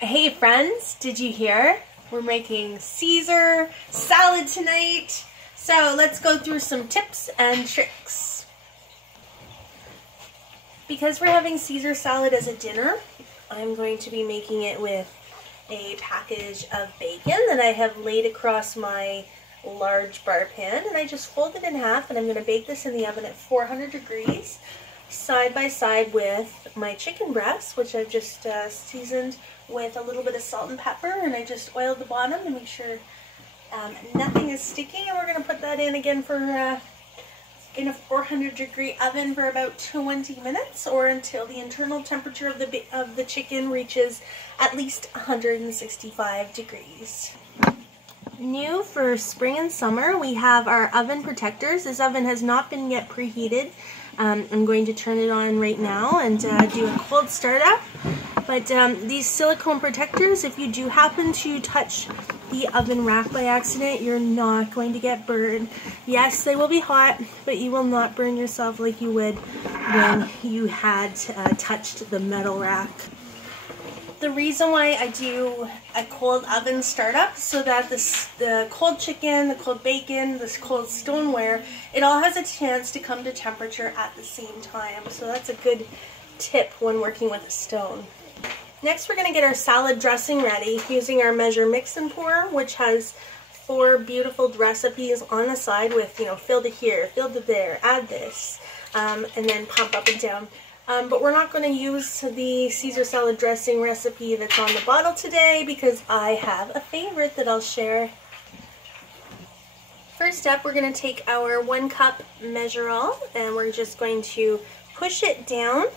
Hey friends, did you hear? We're making Caesar salad tonight. So let's go through some tips and tricks. Because we're having Caesar salad as a dinner, I'm going to be making it with a package of bacon that I have laid across my large bar pan, and I just fold it in half, and I'm going to bake this in the oven at 400 degrees side by side with my chicken breast, which I've just seasoned with a little bit of salt and pepper, and I just oiled the bottom to make sure nothing is sticking. And we're going to put that in again for in a 400 degree oven for about 20 minutes, or until the internal temperature of the chicken reaches at least 165 degrees. New for spring and summer, we have our oven protectors. This oven has not been yet preheated. I'm going to turn it on right now and do a cold startup. But these silicone protectors, if you do happen to touch the oven rack by accident, you're not going to get burned. Yes, they will be hot, but you will not burn yourself like you would when you had touched the metal rack. The reason why I do a cold oven startup, so that the cold chicken, the cold bacon, this cold stoneware, it all has a chance to come to temperature at the same time. So that's a good tip when working with a stone. Next, we're going to get our salad dressing ready using our Measure Mix and Pour, which has 4 beautiful recipes on the side with, fill to here, fill to there, add this, and then pump up and down. But we're not going to use the Caesar salad dressing recipe that's on the bottle today because I have a favorite that I'll share. First up, we're going to take our 1 cup measure-all, and we're just going to push it down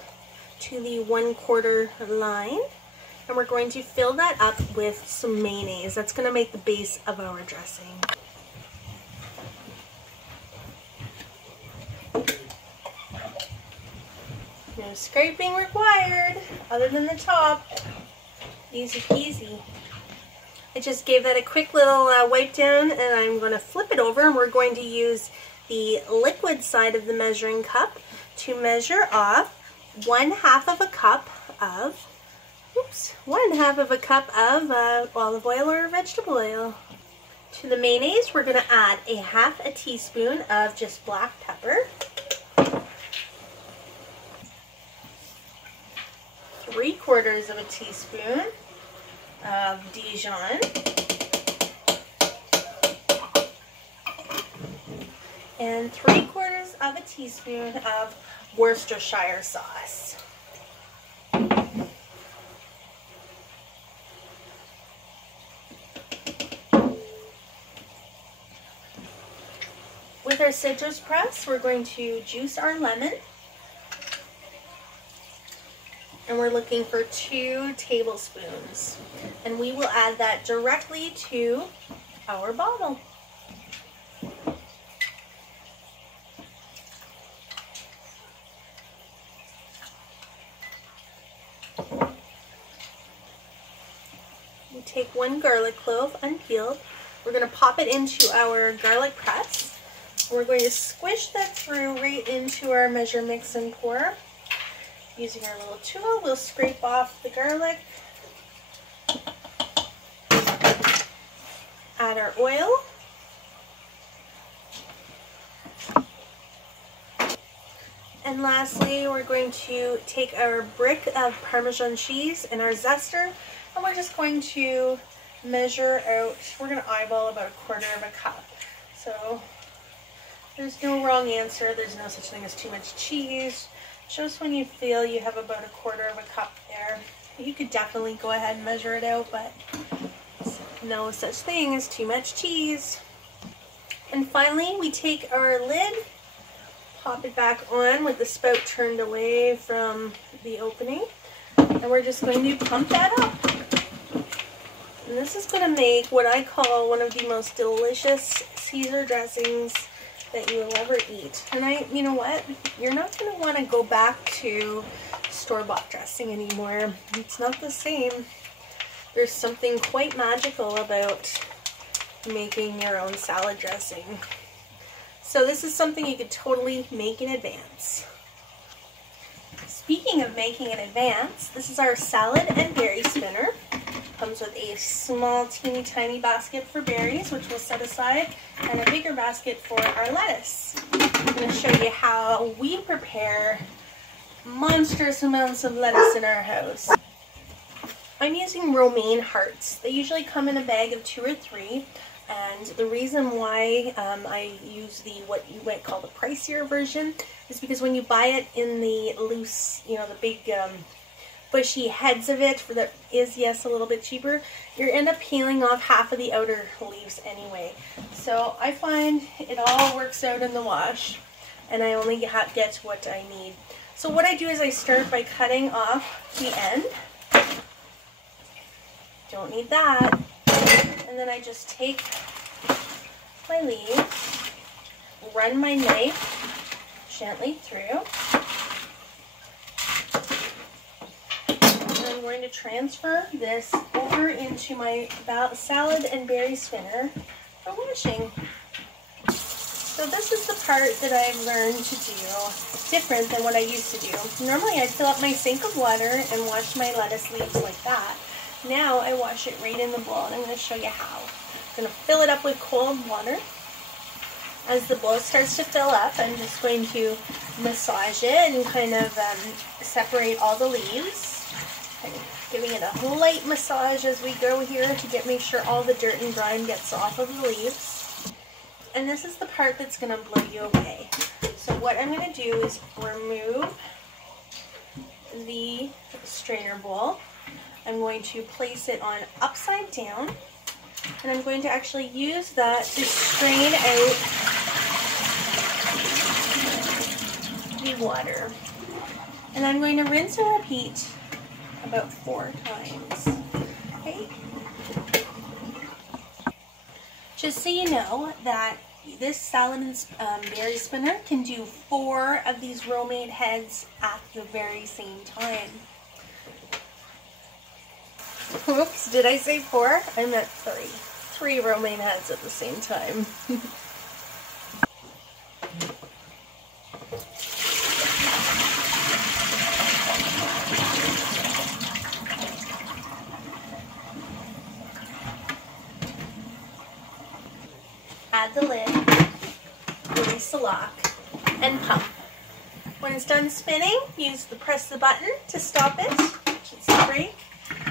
to the 1/4 line, and we're going to fill that up with some mayonnaise. That's going to make the base of our dressing. No scraping required, other than the top. Easy peasy. I just gave that a quick little wipe down, and I'm going to flip it over, and we're going to use the liquid side of the measuring cup to measure off 1/2 of a cup of, olive oil or vegetable oil. To the mayonnaise, we're going to add a 1/2 teaspoon of just black pepper, 3/4 of a teaspoon of Dijon, and 3/4 of a teaspoon of Worcestershire sauce. With our citrus press, we're going to juice our lemon. And we're looking for 2 tablespoons. And we will add that directly to our bottle. We take 1 garlic clove unpeeled. We're going to pop it into our garlic press. We're going to squish that through right into our Measure Mix and Pour. Using our little tool, we'll scrape off the garlic, add our oil, and lastly we're going to take our brick of Parmesan cheese and our zester, and we're just going to measure out, we're going to eyeball about 1/4 of a cup. So there's no wrong answer, there's no such thing as too much cheese. Just when you feel you have about 1/4 of a cup there, you could definitely go ahead and measure it out, but no such thing as too much cheese. And finally, we take our lid, pop it back on with the spout turned away from the opening, and we're just going to pump that up. And this is going to make what I call one of the most delicious Caesar dressings that you will ever eat. And you know what? You're not going to want to go back to store-bought dressing anymore. It's not the same. There's something quite magical about making your own salad dressing. So this is something you could totally make in advance. Speaking of making in advance, this is our salad and berry spinner. comes with a small teeny tiny basket for berries, which we'll set aside, and a bigger basket for our lettuce. I'm going to show you how we prepare monstrous amounts of lettuce in our house. I'm using romaine hearts. They usually come in a bag of 2 or 3. And the reason why I use what you might call the pricier version is because when you buy it in the loose, the big bushy heads of it, that is, yes, a little bit cheaper, you end up peeling off half of the outer leaves anyway. So I find it all works out in the wash, and I only get what I need. So what I do is I start by cutting off the end. Don't need that. And then I just take my leaves, run my knife gently through, and I'm going to transfer this over into my salad and berry spinner for washing. So this is the part that I've learned to do different than what I used to do. Normally I'd fill up my sink of water and wash my lettuce leaves like that. Now I wash it right in the bowl, and I'm going to show you how. I'm going to fill it up with cold water. As the bowl starts to fill up, I'm just going to massage it and kind of separate all the leaves. Kind of giving it a light massage as we go here to make sure all the dirt and grime gets off of the leaves. And this is the part that's going to blow you away. So what I'm going to do is remove the strainer bowl. I'm going to place it on upside down, and I'm going to actually use that to strain out the water. And I'm going to rinse and repeat about 4 times. Okay? Just so you know that this salad and berry spinner can do 4 of these romaine heads at the very same time. Oops, did I say 4? I meant 3. 3 romaine heads at the same time. Add the lid, release the lock, and pump. When it's done spinning, press the button to stop it, which is the brake.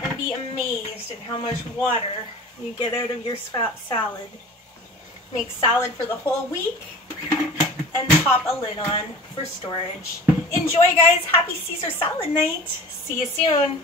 And be amazed at how much water you get out of your salad. Make salad for the whole week and pop a lid on for storage. Enjoy, guys. Happy Caesar salad night. See you soon.